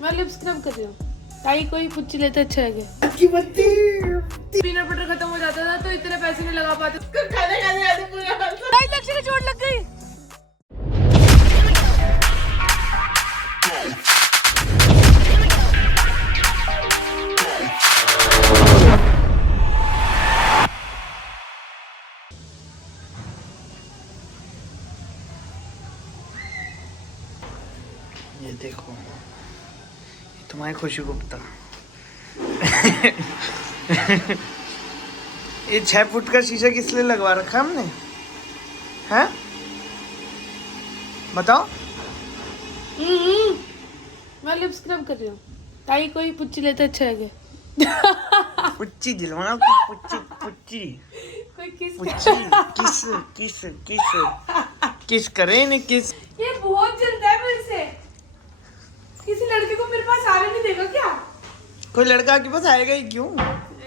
मैं lip scrub कर रही हूँ ताकि कोई पुच्ची लेते अच्छा लगे। पीनट बटर खत्म हो जाता था तो इतने पैसे नहीं लगा पाते। खाने खाने आते पूरा 2.5 लाख की चोट लग गई। ये देखो तुम्हारी खुशी गुप्ता ये 6 फुट का शीशा किस लिए लगवा रखा हमने हैं बताओ। मैं लिप स्क्रब कर रही हूँ ताकि कोई पुच्ची लेते अच्छा लगे। पुच्ची दिलवाना पुच्ची पुच्ची कोई किस पुच्ची किस किस किस किस करे न किस। ये बहुत जलता है मेरे से। किसी लड़के को मेरे पास आने नहीं देगा क्या? कोई लड़का आपके पास आएगा ही क्यों?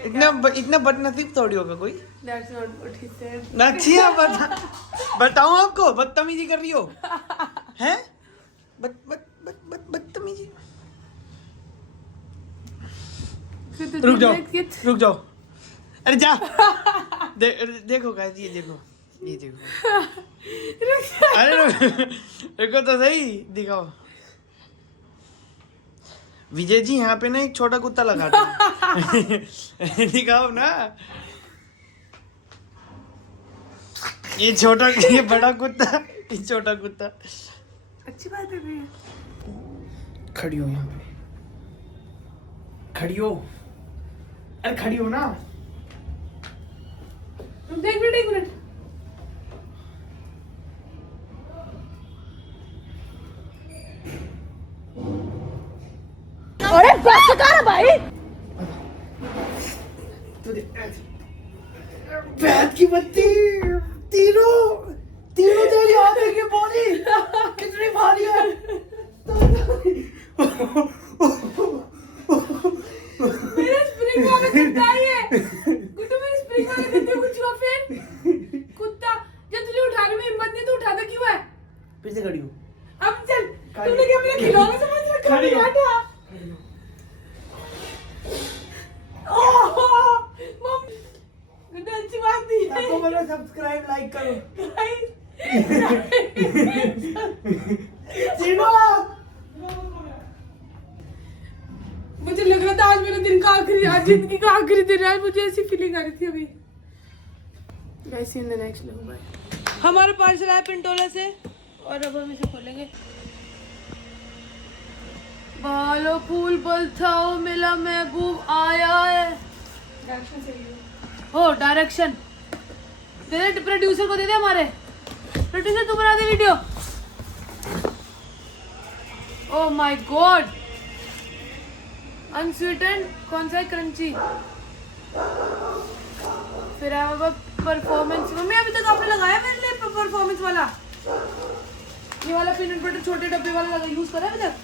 इतना बदनसीब थोड़ी होगा कोई। That's not what he said. अच्छी है बताऊं आपको बदतमीजी कर रही हो हैं बदतमीजी। रुक जाओ अरे जा देखो गाइस ये देखो अरे रुको तो सही दिखाओ। विजय जी यहाँ पे ना एक छोटा कुत्ता लगा दो दिखाओ ना। ये छोटा ये बड़ा कुत्ता ये छोटा कुत्ता। अच्छी बात है भैया। खड़ी हो यहाँ पे खड़ी हो अरे खड़ी हो ना। एक मिनट अरे बस कर भाई। बैठ की बत्ती तीनों तेरी आंखें की बोली कितनी भारी है। मेरा स्प्रिंग वाला कुत्ता है गुड्डू। मेरे स्प्रिंग वाले कुत्ते को छुआ फिर कुत्ता जब तुझे उठाने में हिम्मत नहीं तो उठाता क्यों है? फिर से खड़ी हो अब चल तुमने क्या मेरा खिलौना समझ रखा है? हटा अच्छी बात नहीं है। आपको बोला सब्सक्राइब लाइक करो मुझे लग रहा था आज मेरा दिन का आखिरी आज जिंदगी का आखिरी दिन है। मुझे ऐसी फीलिंग आ रही थी अभी। Guys in the next look bye. हमारा पार्सल आया पिंटोला से और अब हम इसे खोलेंगे। बालो फूल बलथाओ मिला महबूब आया है। डायरेक्शन सही हो डायरेक्शन दे दे प्रोड्यूसर को दे दे। हमारे प्रोड्यूसर तू बना दे video. Oh my God unsweetened कौन सा है? क्रंची। फिर आया परफॉर्मेंस। मम्मी अभी तक आपने लगाया मेरे लिए परफॉर्मेंस वाला? ये वाला पीनट बटर छोटे डब्बे वाला लगा यूज करा अभी तक?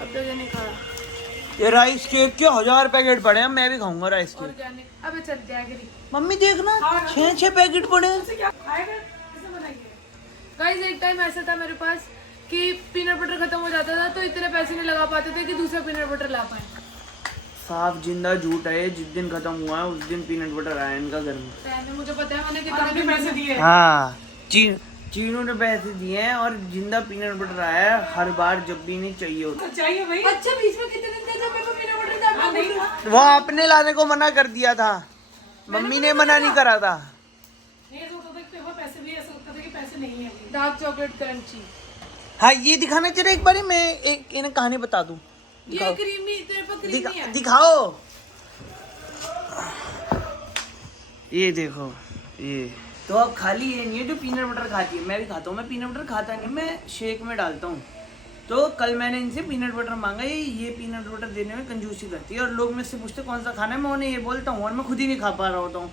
अब तक ये नहीं खाया। ये राइस केक के 1000 पैकेट पड़े हैं। मैं भी खाऊंगा राइस केक। ऑर्गेनिक। अबे चल जैगरी। मम्मी देखना 6 पैकेट पड़े हैं। क्या खाएगा? कैसे बनाएंगे? गाइस एक टाइम ऐसा था मेरे पास कि पीनट बटर खत्म हो जाता था तो इतने पैसे नहीं लगा पाते थे कि दूसरा पीनट बटर ला पाए। साफ जिंदा झूठ है। जिस दिन खत्म हुआ है उस दिन पीनट बटर आया इनका घर में। मुझे पता है मैंने कितने पैसे दिए। हाँ चीनू ने पैसे दिए हैं और जिंदा पीनट बटर आया है हर बार जब भी नहीं चाहिए होता। चाहिए भाई। अच्छा बीच में कितने दिन थे जब मेरे को पीनट बटर था? वो आपने लाने को मना कर दिया था। मम्मी ने मना नहीं करा था। पैसे नहीं है। Dark chocolate crunchy. हाँ ये दिखाना चाहिए एक बार। मैं एक इन्हें कहानी बता दूं। ये क्रीमी तेरे पर क्रीमी है। दिखाओ ये देखो ये तो अब खाली ये नहीं है जो पीनट बटर खाती है। मैं भी खाता हूँ। मैं पीनट बटर खाता नहीं मैं शेक में डालता हूँ। तो कल मैंने इनसे पीनट बटर मांगा। ये पीनट बटर देने में कंजूसी करती है और लोग मुझसे पूछते कौन सा खाना है। मैं उन्हें ये बोलता हूँ और मैं खुद ही नहीं खा पा रहा होता हूँ।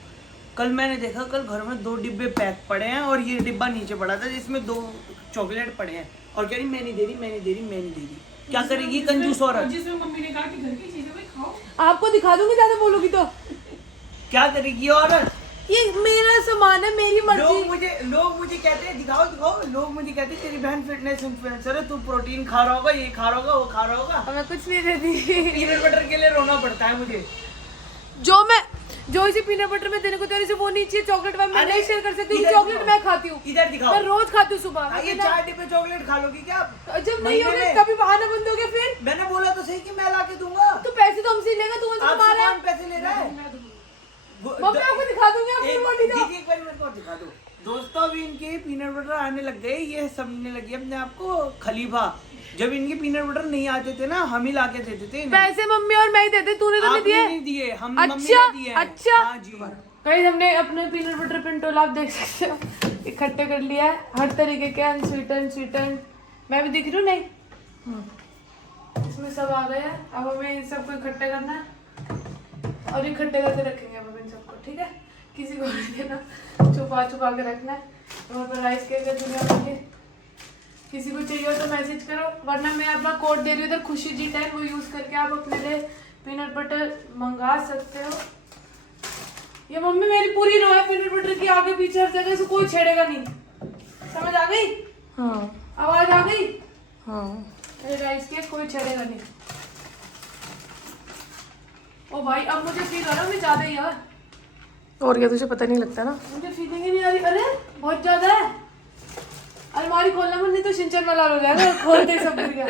कल मैंने देखा कल घर में 2 डिब्बे पैक पड़े हैं और ये डिब्बा नीचे पड़ा था जिसमें 2 चॉकलेट पड़े हैं और कह रही मैं नहीं दे रही। क्या करेगी कंजूस औरत? जिसमें मम्मी ने कहा कि घर की चीजें भाई खाओ। आपको दिखा दूंगी ज्यादा बोलोगी तो। क्या करेगी औरत? ये मेरा सामान है, मेरी मर्जी। लोग मुझे कहते हैं दिखाओ दिखाओ, लोग मुझे कहते हैं तेरी बहन फिटनेस इन्फ्लुएंसर है, तू प्रोटीन खा रहा होगा, ये खा रहा होगा, वो खा रहा होगा। मैं कुछ नहीं देती। पीनट बटर के लिए रोना पड़ता है मुझे। जो इसे पीनट बटर में देने को तेरे से वो नहीं चाहिए, चॉकलेट मैं नहीं शेयर कर सकती हूँ। चॉकलेट मैं खाती हूँ, इधर दिखाओ, मैं रोज खाती हूँ सुबह। ये 4 डिब्बे चॉकलेट खा लोगी क्या आप? जब नहीं होगा कभी बहाना बंद हो गया फिर। मैंने बोला तो सही कि मैं ला के दूंगा। तो पैसे तो हमसे लेगा, तू मुझसे कमा रहा है। पैसे ले रहा है। मम्मी आपको दिखा दूंगी, अपनी बॉडी का। एक बार मेरे को दिखा दो। दोस्तों अभी इनके पीनट बटर आने लग गए, ये समझने लगी अपने आप को खलीफा। जब इनके पीनट बटर नहीं आते थे ना, हम ही ला के देते थे। पैसे मम्मी और मैं ही देते, तूने तो नहीं दिए। हम अच्छा, मम्मी ने दिए। अच्छा। हाँ जी। गाइस हमने अपने पीनट बटर पिंटोला आप देख सकते हो इकट्ठे कर लिया है, हर तरीके के अनस्वीटेंड। मैं भी दिख रही हूँ नहीं, इसमें सब आ गया है। अब हमें इन सबको इकट्ठे करना है और इकट्ठे करके रखेंगे अब इन सबको, ठीक है? किसी को नहीं देना, छुपा के रखना है। वहाँ पर राइस केक है दुनिया भर के, किसी को चाहिए हो तो मैसेज करो, वरना मैं अपना कोड दे रही हूँ इधर खुशी G10, वो यूज़ करके आप अपने लिए पीनट बटर मंगा सकते हो। ये मम्मी मेरी पूरी रो है पीनट बटर की, आगे पीछे हर जगह से कोई छेड़ेगा नहीं, समझ आ गई? हाँ। आवाज आ गई? हाँ। राइस केक कोई छेड़ेगा नहीं। ओ भाई अब मुझे फील हो रहा है ज्यादा ही यार। और क्या तुझे पता नहीं लगता ना? मुझे फीलिंग ही नहीं आ रही। अरे बहुत ज्यादा है, अलमारी खोलना मन नहीं तो सिंचन वाला हो जाएगा, खोलते सब गिर गया।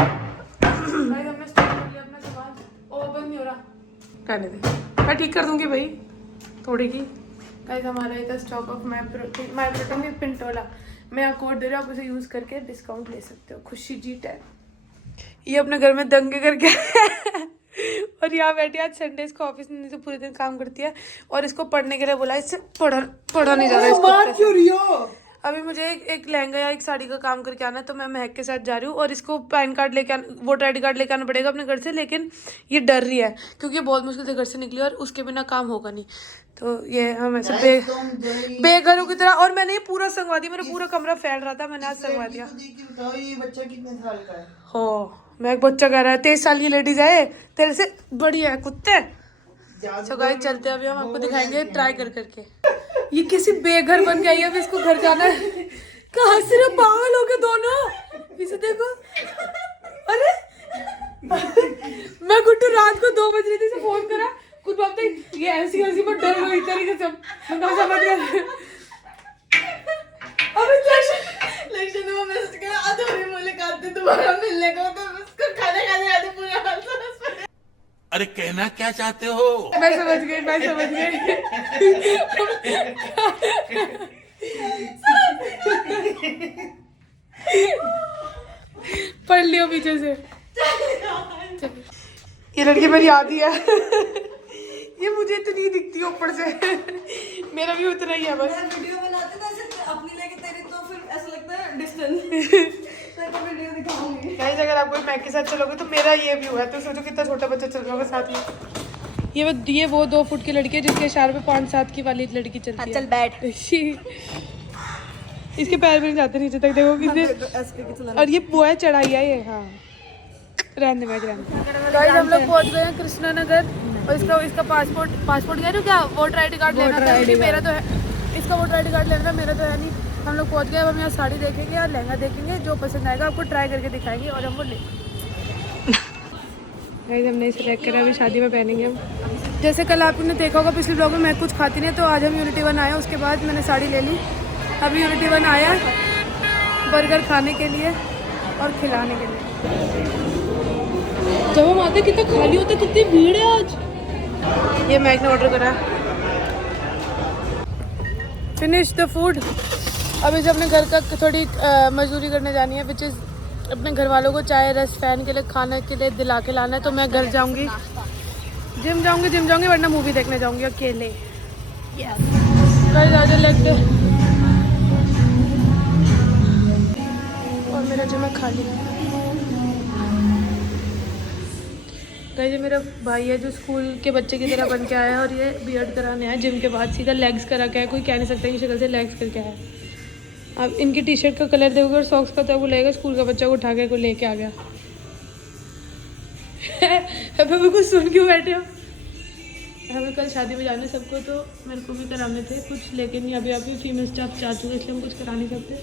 भाई हमने स्टॉक कर लिया अपना सामान, ओपन नहीं हो रहा। रहने दे, मैं ठीक कर दूंगी भाई थोड़ी की। गाइस हमारा इधर स्टॉक ऑफ माय प्रोटीन में पिंटोला, मैं यहाँ कोड दे रहा हूँ, आप उसे यूज करके डिस्काउंट ले सकते हो, खुशी G10। ये अपने घर में दंगे करके और यहाँ बैठी आज संडेज को ऑफिस में, नहीं तो पूरे दिन काम करती है, और इसको पढ़ने के लिए बोला, इससे पढ़ा नहीं जा रहा इसको। बात क्यों रही हो? अभी मुझे एक लहंगा या एक साड़ी का काम करके आना है, तो मैं महक के साथ जा रही हूँ, और इसको पैन कार्ड लेके वोटर ID कार्ड लेके आना पड़ेगा अपने घर से, लेकिन ये डर रही है क्योंकि ये बहुत मुश्किल से घर से निकली और उसके बिना काम होगा नहीं। तो ये हम ऐसे बेघरों की तरह, और मैंने ये पूरा संगवा दिया, मेरा पूरा कमरा फैल रहा था, मैंने आज संगवा दिया। ये बच्चा कितने साल का है? हो मैं एक बच्चा कह रहा है 23 साल की लेडीज है, तेरे से बड़ी है कुत्ते। तो गाइस चलते हैं, अभी हम आपको दिखाएंगे ट्राई करके। ये किसी बेघर बन गई है, अभी इसको घर जाना है। कहाँ से ना पागल हो गए दोनों, इसे देखो। अरे मैं गुट्टू रात को 2 बज रही थी, फोन करा कुछ बात नहीं, ये ऐसी हंसी पर डर गई तरीके से, मैं समझ गया। अबे लक्ष्य तो मैसेज कर आधे मुलाकात दोबारा मिलने को, तो उसको खाने आधे पूरा हाल। अरे कहना क्या चाहते हो? मैं समझ गई। पढ़ लियो पीछे से। ये लड़की मेरी आधी है। ये मुझे इतनी दिखती है ऊपर से, मेरा भी उतना ही है बस। वीडियो बनाते ना सिर्फ अपनी लेके तेरी, तो फिर ऐसा लगता है डिस्टेंस। तो वीडियो दिखाऊंगी। गाइस अगर आप कोई मैक के साथ चलोगे तो मेरा ये व्यू है, तो सोचो कितना छोटा बच्चा चल रहा होगा साथ में। ये वो 2 फुट की लड़की है जिसके इशारे पे 5-7 की वाली लड़की चलती है। चल बैठ। इसके पैर भी नहीं जाते नीचे तक, देखो कितने। और ये वो है चढ़ाई है ये। हाँ रहने गाइस हम लोग पहुंच गए हैं कृष्णा नगर, और इसका पासपोर्ट कह रही हूँ क्या, वोटर ID कार्ड लेना था, क्योंकि मेरा तो है, इसका वोटर ID कार्ड लेना था, मेरा तो है नहीं। हम लोग पहुंच गए, अब हम यहाँ साड़ी देखेंगे और लहंगा देखेंगे, जो पसंद आएगा आपको ट्राई करके दिखाएंगे और हम वो ले। गाइस हमने इसे देख कर अभी शादी में पहनेंगे हम। जैसे कल आपने देखा होगा पिछले ब्लॉग में मैं कुछ खाती नहीं, तो आज हम यूनिटी 1 आए, उसके बाद मैंने साड़ी ले ली। अभी यूनिटी 1 आया बर्गर खाने के लिए और खिलाने के लिए। जब हम आते कितना खाली होता, कितनी भीड़ है आज। ये मैक ने ऑर्डर करा, फिनिश द फूड। अभी से अपने घर का थोड़ी मजदूरी करने जानी है, विच इज़ अपने घर वालों को चाय रस फैन के लिए खाने के लिए दिला के लाना है। तो मैं घर जाऊंगी, जिम जाऊंगी, वरना मूवी देखने जाऊंगी अकेले। और मेरा जिम है खाली। गाइस ये मेरा भाई है जो स्कूल के बच्चे की तरह बन के आया है, और ये बियर्ड कराने आया जिम के बाद, सीधा लेग्स करा के आया। कोई कह नहीं सकता कि शक्ल से लेग्स करके आया। अब इनकी टी-शर्ट का कलर देखोगे और सॉक्स का, तो वो लगेगा स्कूल का बच्चा को उठा के कोई लेके आ गया। बिल्कुल सुन क्यों बैठे हो? हमें कल शादी में जाना है सबको, तो मेरे को भी कराने थे कुछ, लेकिन अभी अभी फीमेल स्टाफ जा चुके, इसलिए हम कुछ करा नहीं सकते।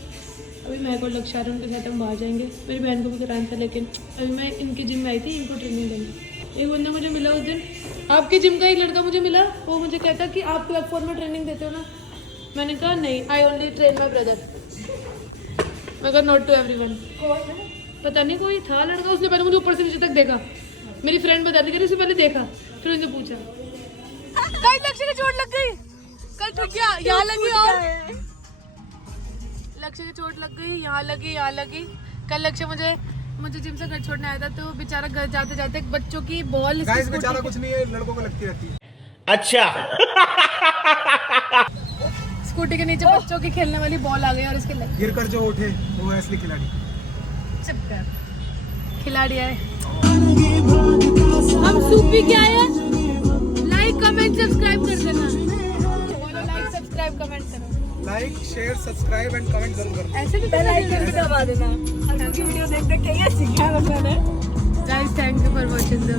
अभी मैं को लक्ष्य उनके साथ हम बाहर जाएंगे। मेरी बहन को भी कराना था, लेकिन अभी मैं इनकी जिम में आई थी इनको ट्रेनिंग देने। एक बंदा मुझे मिला उस दिन, आपकी जिम का एक लड़का मुझे मिला, वो मुझे कहता कि आप क्लब 4 में ट्रेनिंग देते हो ना। मैंने कहा नहीं, I only train my brother. मैं कहा नॉट टू एवरीवन। पता नहीं कोई था लड़का, उसने पहले मुझे ऊपर से नीचे तक देखा, मेरी फ्रेंड बता दी, उससे पहले देखा, फिर उनसे पूछा। कल लक्ष्य की चोट लग गई, कल ठुक गया, यहाँ लगी, और लक्ष्य की चोट लग गई, यहाँ लगी, यहाँ लगी। कल लक्ष्य मुझे जिम से घर छोड़ने आया था, तो बेचारा घर जाते जाते बच्चों की बॉल, गाइस बेचारा कुछ नहीं है, लड़कों को लगती रहती है। अच्छा। स्कूटी के नीचे बच्चों की खेलने वाली बॉल आ गई और इसके लग। गिर कर जो उठे वो है असली खिलाड़ी। चुप कर, खिलाड़ी आए हम, सूपी क्या है। लाइक कमेंट सब्सक्राइब कर देना, बोलो लाइक सब्सक्राइब कमेंट करो, like share subscribe and comment जरूर करना। ऐसे भी बेल आइकन भी दबा देना। वीडियो देख देख के ये सीखा है मैंने। Guys thank you for watching the